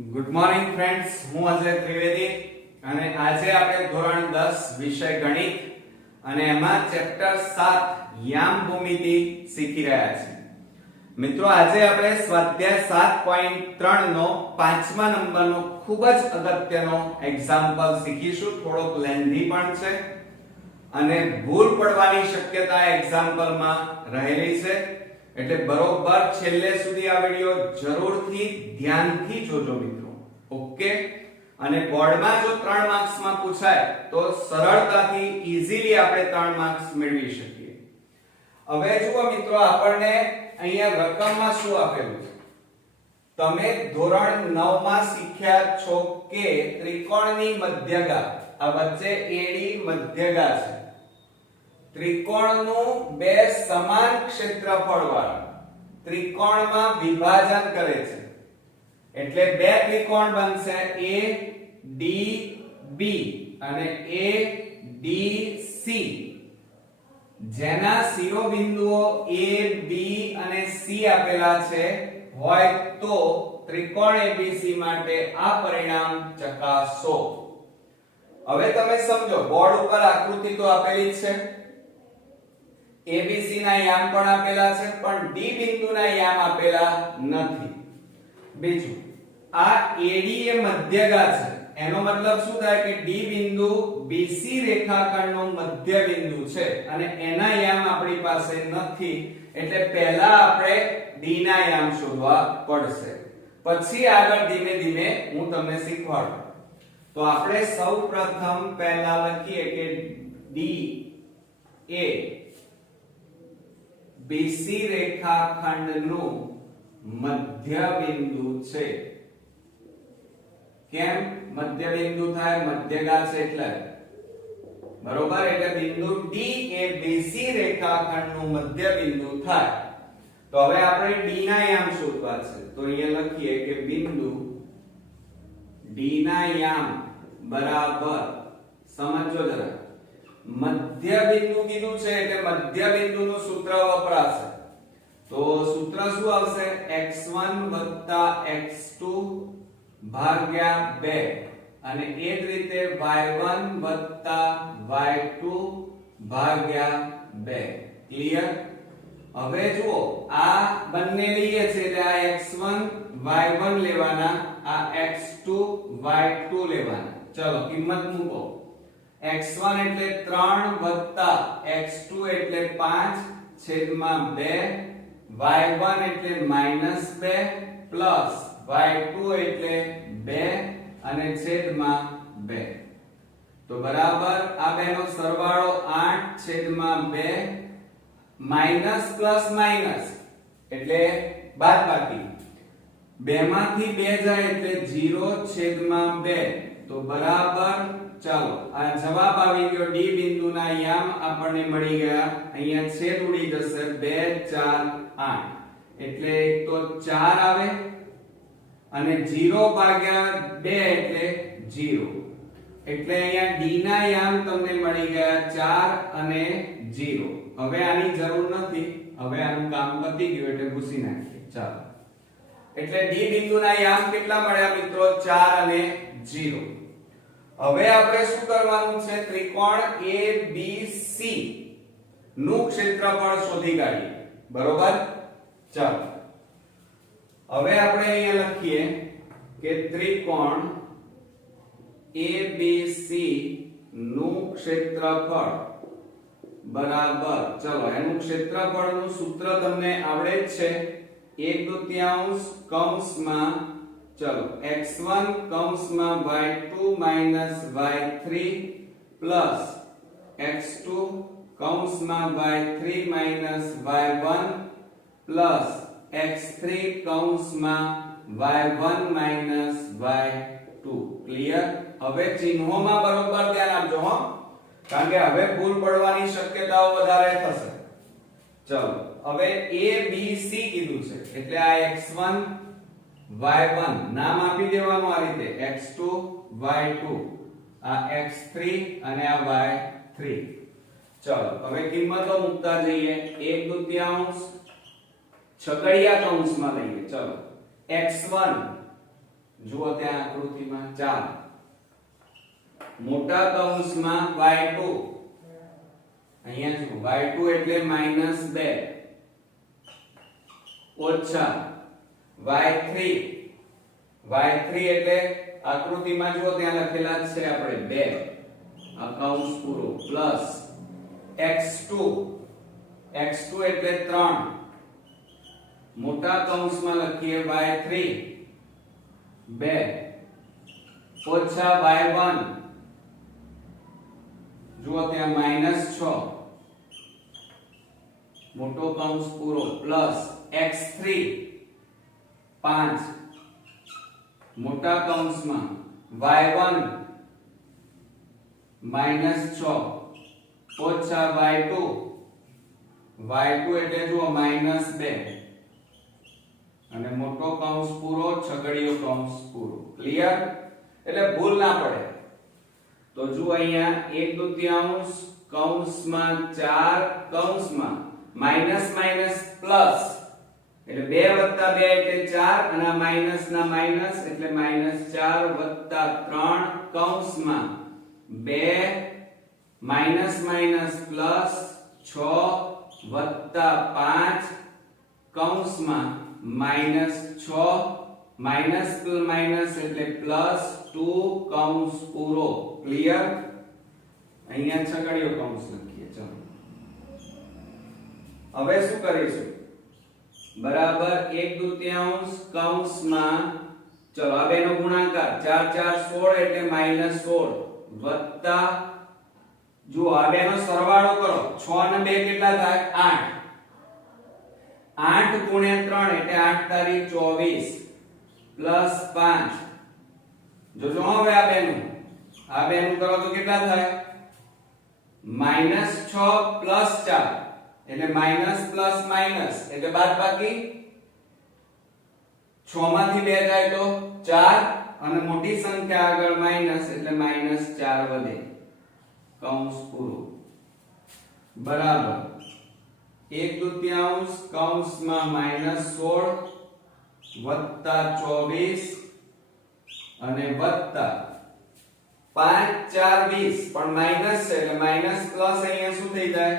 Good morning friends, હું અજય ત્રિવેદી અને આજે આપણે ધોરણ 10 વિષય ગણિત અને એમાં ચેપ્ટર 7 યામ ભૂમિતિ શીખી રહ્યા છીએ. મિત્રો, આજે આપણે સ્વાધ્યાય 7.3 નો 5મા નંબરનો ખૂબ જ અગત્યનો એક્ઝામ્પલ શીખીશું. થોડોક લેન્ધી પણ છે અને ભૂલ પડવાની શક્યતા એક્ઝામ્પલમાં રહેલી છે, એટલે બરોબર છેલ્લે સુધી આ વિડિયો જરૂરથી ધ્યાનથી જોજો મિત્રો. ઓકે? અને બોર્ડમાં જો 3 માર્ક્સમાં પૂછાય તો સરળતાથી ઈઝીલી આપણે 3 માર્ક્સ મેળવી શકીએ. હવે જુઓ મિત્રો, આપણને અહીંયા રકમમાં શું આપેલું છે? તમે ધોરણ 9 માં શીખ્યા છો કે ત્રિકોણની મધ્યગા, આ વચ્ચે એડી મધ્યગા છે. ત્રિકોણનું બે સમાન ક્ષેત્રફળ વાળા ત્રિકોણમાં વિભાજન કરે છે, એટલે બે ત્રિકોણ બનશે ADB અને ADC, જેના શિરોબિંદુઓ A, B અને C આપેલા છે હોય તો ત્રિકોણ ABC માટે આ પરિણામ ચકાસો. હવે તમે સમજો, બોર્ડ ઉપર આકૃતિ તો આપેલી છે, ABC ના યામ પણ આપેલા છે, પણ D બિંદુના યામ આપેલા નથી. બીજું, આ AD એ મધ્યગા છે, એનો મતલબ શું થાય કે D બિંદુ BC રેખાખંડનો મધ્ય બિંદુ છે અને એના યામ આપણી પાસે નથી, એટલે પહેલા આપણે D ના યામ શોધવા પડશે, પછી આગળ ધીમે ધીમે હું તમને શીખવાડું. તો આપણે સૌપ્રથમ પહેલા લખીએ કે D એ BC રેખાખંડનું મધ્ય બિંદુ છે. કેમ મધ્ય બિંદુ થાય? મધ્યગા છે એટલે, બરોબર. એટલે બિંદુ D એ BC રેખાખંડનું મધ્ય બિંદુ થાય. તો હવે આપણે D ના યામ શોધવા છે, તો અહીંયા લખીએ કે બિંદુ D ના યામ બરાબર, સમજો જરા, મધ્ય બિંદુ કીધું છે એટલે મધ્ય બિંદુનું સૂત્ર વપરાશે. તો સૂત્ર શું આવશે? x1 x2 ભાગ્યા 2 અને એ જ રીતે y1 y2 ભાગ્યા 2. ક્લિયર? હવે જુઓ, આ બંને લઈએ છે એટલે આ x1 y1 લેવાના, આ x2 y2 લેવાના. ચલો કિંમત મૂકો. x1 એટલે 3 x2 એટલે 5 છેદમાં 2, y1 એટલે -2 પ્લસ y2 એટલે 2 અને છેદમાં 2. તો બરાબર આ બેનો સરવાળો 8 છેદમાં 2, માઈનસ પ્લસ માઈનસ એટલે બાદબાકી, 2 માંથી 2 જાય એટલે 0 છેદમાં 2. તો બરાબર, ચાલો આ જવાબ આવી ગયો. D બિંદુના યામ આપણને મળી ગયા. અહીંયા છેદ ઉડી જશે, 2 4 8 એટલે એક તો 4 આવે અને 0 ભાગ્યા 2 એટલે 0, એટલે અહીંયા D ના યામ તમને મળી ગયા 4 અને 0. હવે આની જરૂર નથી, હવે આનું કામ પતી ગયું એટલે ભૂસી નાખીએ. ચાલો, એટલે D બિંદુના યામ કેટલા મળ્યા મિત્રો? 4 અને 0. હવે આપણે શું કરવાનું છે? ત્રિકોણ ABC નું ક્ષેત્રફળ શોધી કાઢીએ. બરોબર? ચાલો, હવે આપણે અહીંયા લખીએ કે ત્રિકોણ ABC નું ક્ષેત્રફળ બરાબર, ચલો એનું ક્ષેત્રફળનું સૂત્ર તમને આવડે જ છે, 1/2 કૌંસમાં, ચલો x1 કૌંસમાં y2 y3 પ્લસ x2 કૌંસમાં y3 y1 પ્લસ x3 કૌંસમાં y1 y2. ક્લિયર? હવે ચિહ્નોમાં બરોબર ધ્યાન આપજો હો, કારણ કે હવે ભૂલ પડવાની શક્યતાઓ વધારે થશે. ચલો, હવે ABC કીધું છે એટલે આ x1 y1 નામ આપી દેવાનું આ રીતે, x2 y2, આ x3 અને આ y3. ચલો હવે કિંમતો મૂકતા જઈએ. 1/2 છગડિયા કૌંસમાં લઈએ. ચલો x1 જુઓ ત્યાં આકૃતિમાં ચાલો મોટા કૌંસમાં y2 અહીંયા જુઓ y2 એટલે -2 ઓછા y3 એટલે આકૃતિમાં જુઓ ત્યાં લખેલા જ છે આપણે 2 આ કૌંસ પૂરો પ્લસ x2 એટલે 3 મોટા કૌંસમાં લખીએ y3 2 ઓછા y1 જુઓ ત્યાં -6 મોટો કૌંસ પૂરો પ્લસ x3 5 મોટા કૌંસમાં y1 -6 ઓછા y2 એટલે જુઓ -2 અને મોટો કૌંસ પૂરો છગડીયો કૌંસ પૂરો ક્લિયર એટલે ભૂલ ના પડે તો જો અહીંયા 1/2 કૌંસમાં 4 કૌંસમાં માઈનસ માઈનસ પ્લસ એટલે 2 + 2 એટલે 4 અને માઈનસ ના માઈનસ એટલે -4 + 3 કૌંસમાં 2 માઈનસ માઈનસ પ્લસ 6 + 5 કૌંસમાં -6 માઈનસ માઈનસ એટલે +2 કૌંસ પૂરો ક્લિયર અહીંયા છગડીયો કૌંસ લખીએ ચાલો હવે શું કરીશું બરાબર 1/2 કૌંસમાં ચલો આ બેનો ગુણાકાર 4 4 16 એટલે -16 વત્તા જો આ બેનો સરવાળો કરો 6 અને 2 કેટલા થાય 8 8 × 3 એટલે 8 તારી 24 પ્લસ 5 જો હવે આ બેનું કરો તો કેટલા થાય -6 પ્લસ 4 એટલે માઈનસ પ્લસ માઈનસ એટલે બાદબાકી 6 માંથી 2 જાય તો 4 અને મોટી સંખ્યા આગળ માઈનસ એટલે -4 વધે કૌંસ પૂરો બરાબર 1/2 કૌંસમાં -16 વત્તા 24 અને વત્તા 5 4 20 પણ માઈનસ છે એટલે માઈનસ પ્લસ અહીંયા શું થઈ જાય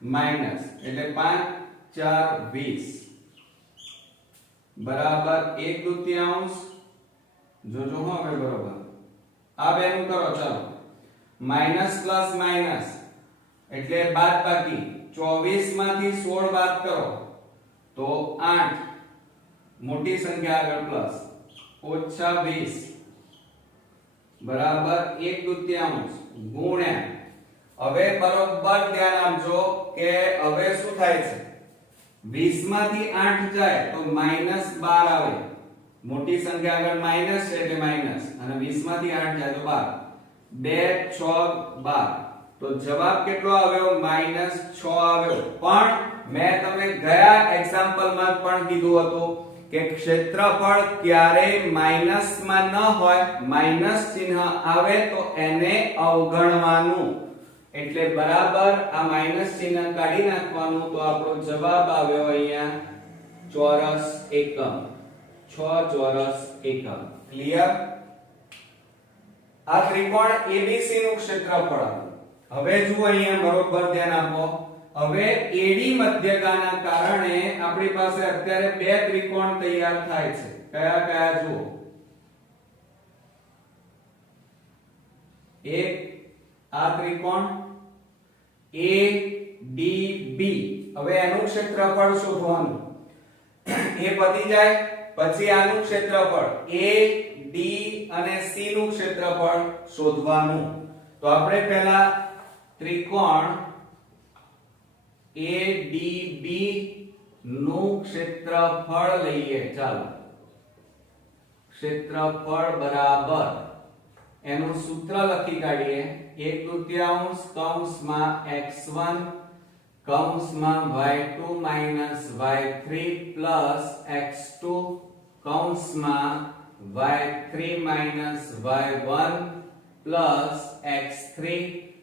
માઈનસ એટલે 5 4 20 બરાબર 1/2 જોજો હો હવે બરોબર આ બેનું કરો ચાલો માઈનસ પ્લસ માઈનસ એટલે બાદબાકી 24 માંથી 16 બાદ કરો તો 8 મોટી સંખ્યા આગળ પ્લસ ઓછા 20 બરાબર 1/2 ગુણ્યા હવે બરોબર ધ્યાન આપજો કે હવે શું થાય છે 20 માંથી 8 જાય તો -12 આવે મોટી સંખ્યા આગળ માઈનસ છે એટલે માઈનસ અને 20 માંથી 8 જાય તો 12 2 6 12 તો જવાબ કેટલો આવ્યો -6 આવ્યો પણ મેં તમને ગયા એક્ઝામ્પલ માં પણ કીધું હતું કે ક્ષેત્રફળ ક્યારેય માઈનસ માં ન હોય માઈનસ ચિહ્ન આવે તો એને અવગણવાનું એટલે બરાબર આ માઈનસ ચિહ્ન કાઢી નાખવાનું તો આપણો જવાબ આવ્યો અહીંયા ચોરસ એકમ 6 ચોરસ એકમ ક્લિયર આ ત્રિકોણ ABC નું ક્ષેત્રફળ હવે જુઓ અહીંયા બરોબર ધ્યાન આપો હવે AD મધ્યગાના કારણે આપણી પાસે અત્યારે બે ત્રિકોણ તૈયાર થાય છે કયા કયા જુઓ એક આ ત્રિકોણ ADB હવે એનું ક્ષેત્રફળ શોધવાનું એ પતી જાય પછી આનું ક્ષેત્રફળ AD અને C નું ક્ષેત્રફળ શોધવાનું તો આપણે પહેલા ત્રિકોણ ADB નું ક્ષેત્રફળ લઈએ ચાલો ક્ષેત્રફળ બરાબર એનું સૂત્ર લખી કાઢીએ 1/2 કૌંસમાં x1 કૌંસમાં y2 y3 પ્લસ x2 કૌંસમાં y3 y1 પ્લસ x3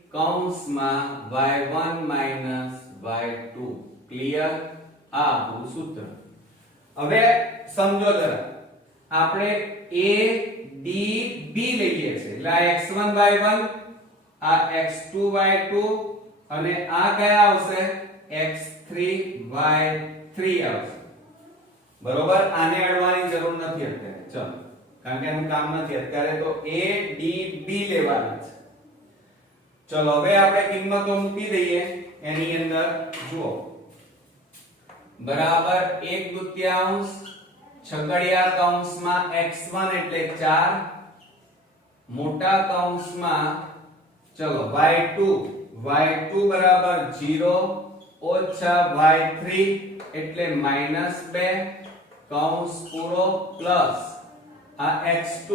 કૌંસમાં y1 y2 ક્લિયર આ આપણું સૂત્ર હવે સમજો જરા આપણે a d b લઈએ છે એટલે આ x1 y1 આ x2 y2 અને આ કયા આવશે x3 y3 આવશે બરોબર આને અડવાની જરૂર નથી અત્યારે ચલો કારણ કે એનું કામ નથી અત્યારે તો a d b લેવાના છે ચલો હવે આપણે કિંમતો મૂકી દઈએ એની અંદર જુઓ બરાબર 1/2 છગડીયા કૌંસમાં x1 એટલે 4 મોટા કૌંસમાં ચલો y2 બરાબર 0 ઓછા y3 એટલે -2 કૌંસ પૂરો પ્લસ આ x2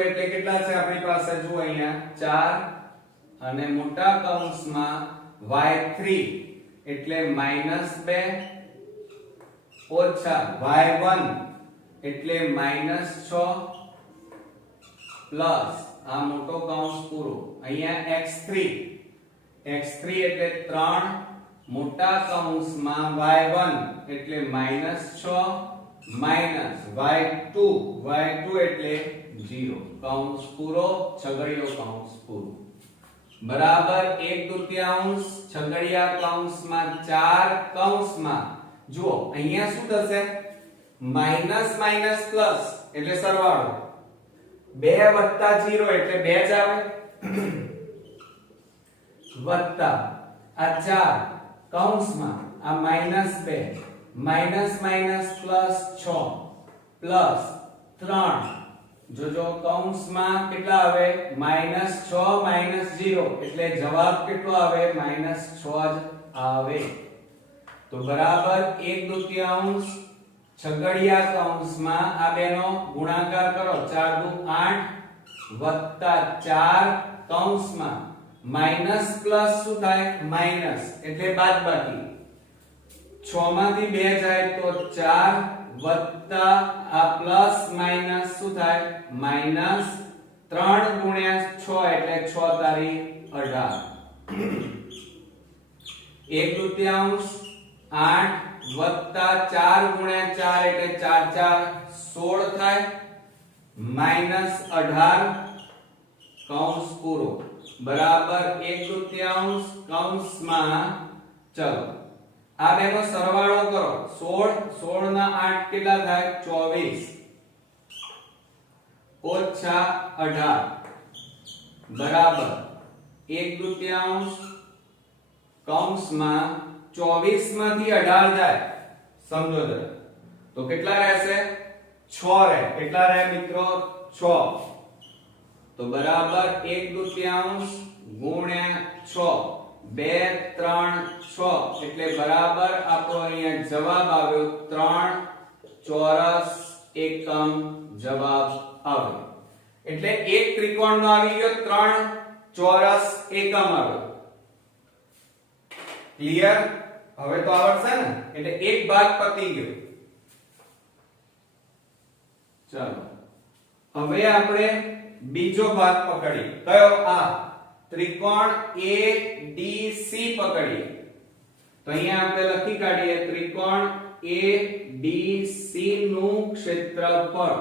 એટલે કેટલા છે આપણી પાસે જુઓ અહીંયા 4 અને મોટા કૌંસમાં y3 એટલે -2 ઓછા y1 એટલે -6 પ્લસ આ મોટો કૌંસ પૂરો અહીંયા x3 એટલે 3 મોટા કૌંસમાં y1 એટલે -6 માઈનસ y2 એટલે 0 કૌંસ પૂરો છગડીયો કૌંસ પૂરો બરાબર 1/2 છગડીયા કૌંસમાં 4 કૌંસમાં જુઓ અહીંયા શું થશે માઈનસ માઈનસ પ્લસ એટલે સરવાળો 2 + 0 એટલે 2 જ આવે વત્તા આ 4 કૌંસમાં આ -2 માઈનસ માઈનસ પ્લસ 6 પ્લસ 3 જો કૌંસમાં કેટલા આવે -6 -0 એટલે જવાબ કેટલો આવે -6 જ આવે તો બરાબર 1/2 છગડીયા કૌંસમાં આ બેનો ગુણાકાર કરો 4 દુ 8 વત્તા 4 કૌંસમાં માઈનસ પ્લસ શું થાય માઈનસ એટલે બાદબાકી 6 માંથી 2 જાય તો 4 વત્તા આ પ્લસ માઈનસ શું થાય માઈનસ 3 ગુણ્યા 6 એટલે 6 તારી 18 1/2 8 વત્તા 4 ગુણ્યા 4 એટલે 4 4 16 થાય -18 કૌંસ પૂરો બરાબર 1/2 કૌંસમાં ચલો આ બેનો સરવાળો કરો 16 ના 8 કેટલા થાય 24 ઓછા 18 બરાબર 1/2 કૌંસમાં 24 માંથી 18 જાય સમજો જરા તો કેટલા રહેશે 6 રહે કેટલા રહે મિત્રો 6 તો બરાબર 1/2 ગુણ્યા 6 2 3 6 એટલે બરાબર આપણો અહીંયા જવાબ આવ્યો 3 ચોરસ એકમ જવાબ આવ્યો એટલે એક ત્રિકોણનો આવી ગયો 3 ચોરસ એકમ આવ્યો ક્લિયર હવે તો આવડશે ને એટલે એક ભાગ પતી ગયો ચાલો હવે આપણે બીજો ભાગ પકડીએ કયો આ ત્રિકોણ ADC પકડીએ તો અહીંયા આપણે લખી કાઢીએ ત્રિકોણ ADC નું ક્ષેત્રફળ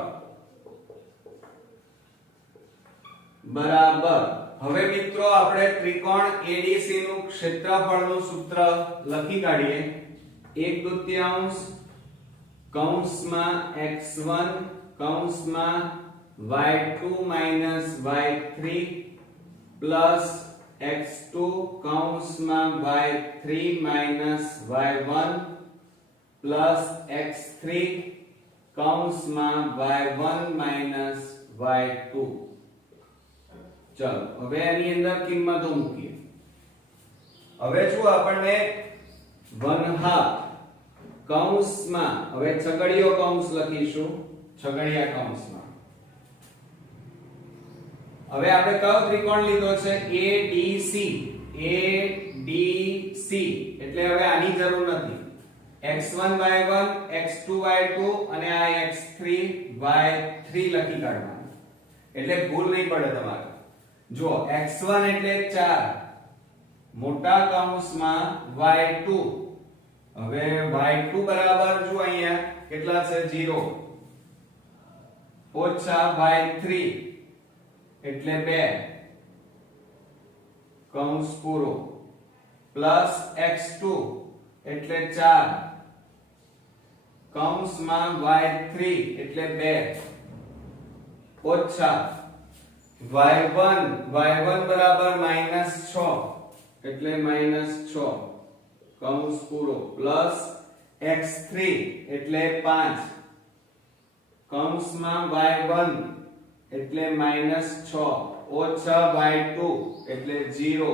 બરાબર હવે મિત્રો આપણે ત્રિકોણ ADC નું ક્ષેત્રફળનું સૂત્ર લખી કાઢીએ 1/2 કૌંસમાં x1 કૌંસમાં y2 y3 પ્લસ x2 કૌંસમાં y3 y1 પ્લસ x3 કૌંસમાં y1 y2 ચલો હવે આની અંદર કિંમતો મૂકીએ હવે જો આપણને 1/2 કૌંસમાં હવે છગડીયો કૌંસ લખીશું છગડીયા કૌંસમાં હવે આપણે કયો ત્રિકોણ લીધો છે ADC એટલે હવે આની જરૂર નથી x1 y1 x2 y2 અને આ x3 y3 લખી કાઢવાનું એટલે ભૂલ નહીં પડે તમારે જો x1 એટલે 4 મોટા કૌંસમાં y2 હવે y2 બરાબર જો અહીંયા કેટલા છે 0 ઓછા y3 એટલે 2 કૌંસ પૂરો પ્લસ x2 એટલે 4 કૌંસમાં y3 એટલે 2 ઓછા y1 બરાબર -6 એટલે -6 કૌંસ પૂરો પ્લસ x3 એટલે 5 કૌંસમાં y1 એટલે -6 ઓછા y2 એટલે 0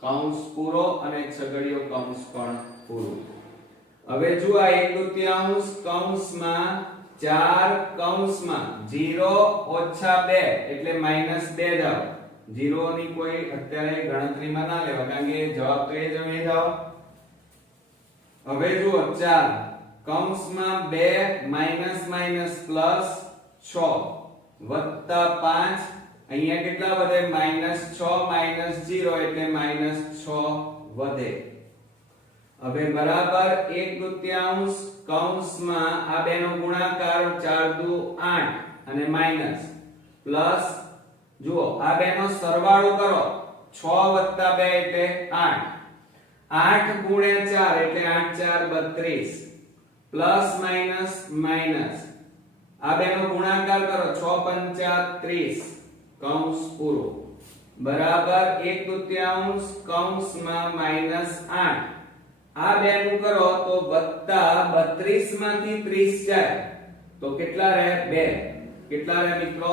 કૌંસ પૂરો અને છગડીયો કૌંસ પણ પૂરો. હવે જો આ 1/2 કૌંસમાં 4 કૌંસમાં 0 ઓછા 2 એટલે -2 જાવ. 0 ની કોઈ અત્યારે ગણતરીમાં ના લેવા કારણ કે જવાબ તો એ જ આવે જાવ. હવે જુઓ 4 કૌંસમાં 2 માઈનસ માઈનસ પ્લસ 6 વત્તા 5 અહીંયા કેટલા વધે -6 -0 એટલે -6 વધે. હવે બરાબર 1/2 કૌંસમાં આ બેનો ગુણાકાર 4 દુ 8 અને માઈનસ પ્લસ જુઓ આ બેનો સરવાળો કરો 6 + 2 એટલે 8 8 × 4 એટલે 8 × 4 = 32 પ્લસ માઈનસ માઈનસ આ બેનો ગુણાકાર કરો 6 × 5 = 30 કૌંસ પૂરો બરાબર 1/2 કૌંસમાં -8 આ બેનું કરો તો વત્તા 32 માંથી 30 જાય તો કેટલા રહે 2 કેટલા રહે મિત્રો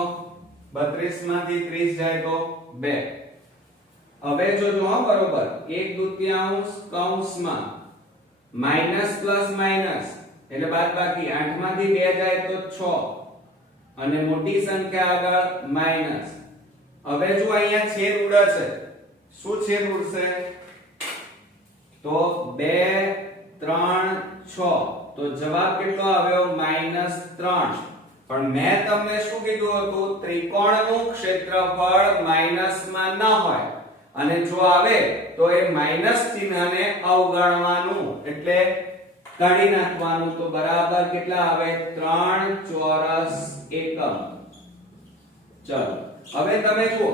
32 માંથી 30 જાય તો 2. હવે જોજો હો બરોબર 1/2 કૌંસમાં માઈનસ પ્લસ માઈનસ એટલે બાદબાકી 8 માંથી 2 જાય તો 6 અને મોટી સંખ્યા આગળ માઈનસ. હવે જો અહીંયા છેદ ઉડે છે શું છેદ ઉડશે તો 2 3 6 તો જવાબ કેટલો આવ્યો -3. પણ મેં તમને શું કીધું હતું ત્રિકોણનું ક્ષેત્રફળ માઈનસમાં ન હોય અને જો આવે તો એ માઈનસ ચિહ્નને અવગણવાનું એટલે કાઢી નાખવાનું તો બરાબર કેટલા આવે 3 ચોરસ એકમ. ચલો હવે તમે જુઓ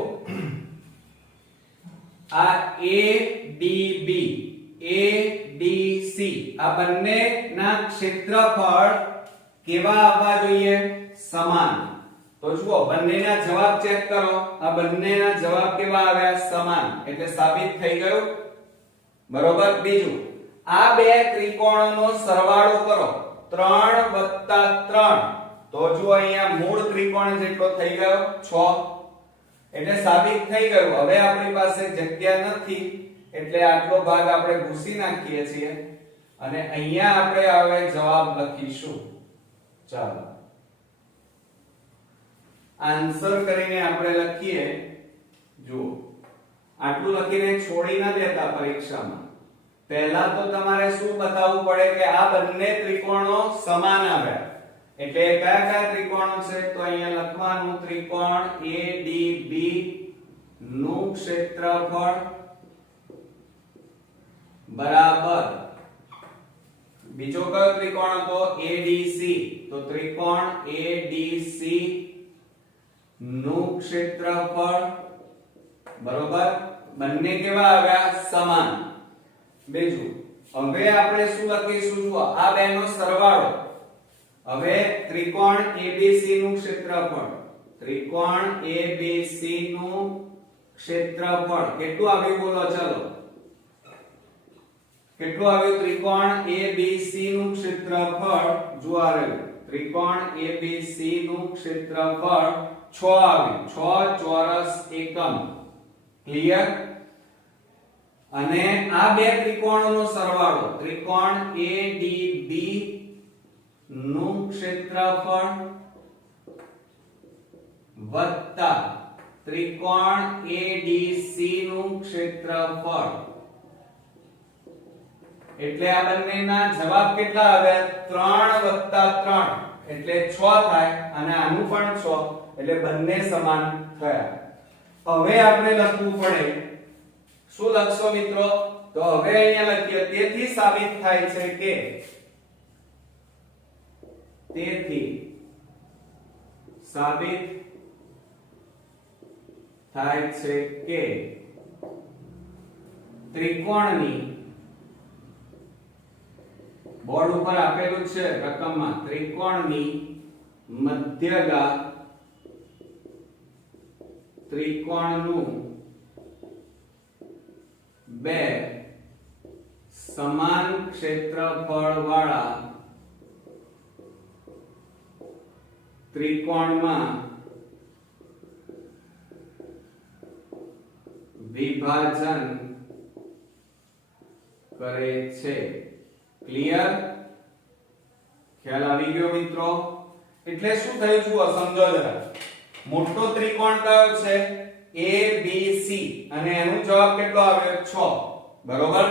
આ ADB ADC આ બંનેના ક્ષેત્રફળ કેવા આવવા જોઈએ સમાન. તો જુઓ બંનેના જવાબ ચેક કરો આ બંનેના જવાબ કેવા આવ્યા સમાન એટલે સાબિત થઈ ગયું બરોબર. બીજું આ બે ત્રિકોણોનો સરવાળો કરો 3 + 3 તો જો અહીંયા મૂળ ત્રિકોણ જેટલો થઈ ગયો 6 એટલે સાબિત થઈ ગયું. હવે આપણી પાસે જગ્યા નથી એટલે આટલો ભાગ આપણે ભૂસી નાખીએ છીએ અને અહીંયા આપણે હવે જવાબ લખીશું. ચાલો આન્સર કરીને આપણે લખીએ. જો આટલું લખીને છોડી ન દેતા પરીક્ષામાં પહેલા તો તમારે શું બતાવવું પડે કે આ બંને ત્રિકોણો સમાન આવ્યા એટલે કયા કયા ત્રિકોણો છે તો અહીંયા લખવાનું ત્રિકોણ ADB નું ક્ષેત્રફળ બરાબર બીજો કયો ત્રિકોણ હતો ADC તો ત્રિકોણ ADC નું ક્ષેત્રફળ બરોબર બંને કેવા આવ્યા સમાન. બીજું હવે આપણે શું લખીશું જુઓ આ બેનો સરવાળો. હવે ત્રિકોણ ABC નું ક્ષેત્રફળ ત્રિકોણ ABC નું ક્ષેત્રફળ કેટલું આવ્યું બોલો ચલો કેટલું આવ્યું ત્રિકોણ ABC નું ક્ષેત્રફળ જો આ રહ્યું ત્રિકોણ ABC નું ક્ષેત્રફળ 6 આવ્યું 6 ચોરસ એકમ. ક્લિયર. અને આ બે ત્રિકોણોનો સરવાળો ત્રિકોણ ADB નું ક્ષેત્રફળ વત્તા ત્રિકોણ ADC નું ક્ષેત્રફળ એટલે આ બંનેના જવાબ કેટલા આવ્યા 3 + 3 એટલે 6 થાય અને આનું પણ 6 એટલે બંને સમાન થયા. હવે આપણે લખવું પડે શું લખશો મિત્રો તો હવે અહીંયા લખીએ તેથી સાબિત થાય છે કે તેથી સાબિત થાય છે કે ત્રિકોણની બોર્ડ ઉપર આપેલું છે રકમમાં ત્રિકોણની મધ્યગા ત્રિકોણનું બે સમાન ક્ષેત્રફળ વાળા ત્રિકોણમાં વિભાજન કરે છે. ક્લિયર? ખ્યાલ આવી ગયો મિત્રો? એટલે શું થયું જુઓ, સમજો જરા. મોટો ત્રિકોણ કયો છે? ABC અને એનો જવાબ કેટલો આવ્યો? 6. બરોબર?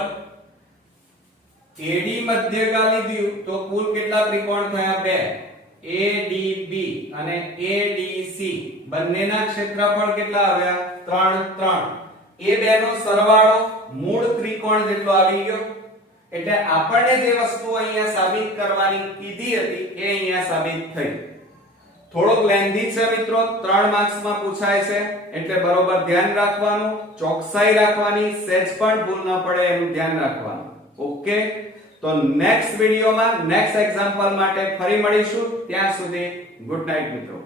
AD મધ્યગા લીધું તો કુલ કેટલા ત્રિકોણ થયા? 2. ADB અને ADC બંનેના ક્ષેત્રફળ કેટલા આવ્યા? 3 3. એ બેનો સરવાળો મૂળ ત્રિકોણ જેટલો આવી ગયો. એટલે આપણને જે વસ્તુ અહીંયા સાબિત કરવાની કીધી હતી એ અહીંયા સાબિત થઈ. થોડોક લેન્ધી છે મિત્રો, 3 માર્ક્સમાં પૂછાય છે એટલે બરોબર ધ્યાન રાખવાનું, ચોકસાઈ રાખવાની, સહેજ પણ ભૂલ ન પડે એનું ધ્યાન રાખવાનું. ઓકે, તો નેક્સ્ટ વિડિયોમાં નેક્સ્ટ એક્ઝામ્પલ માટે ફરી મળીશું. ત્યાં સુધી ગુડ નાઈટ મિત્રો.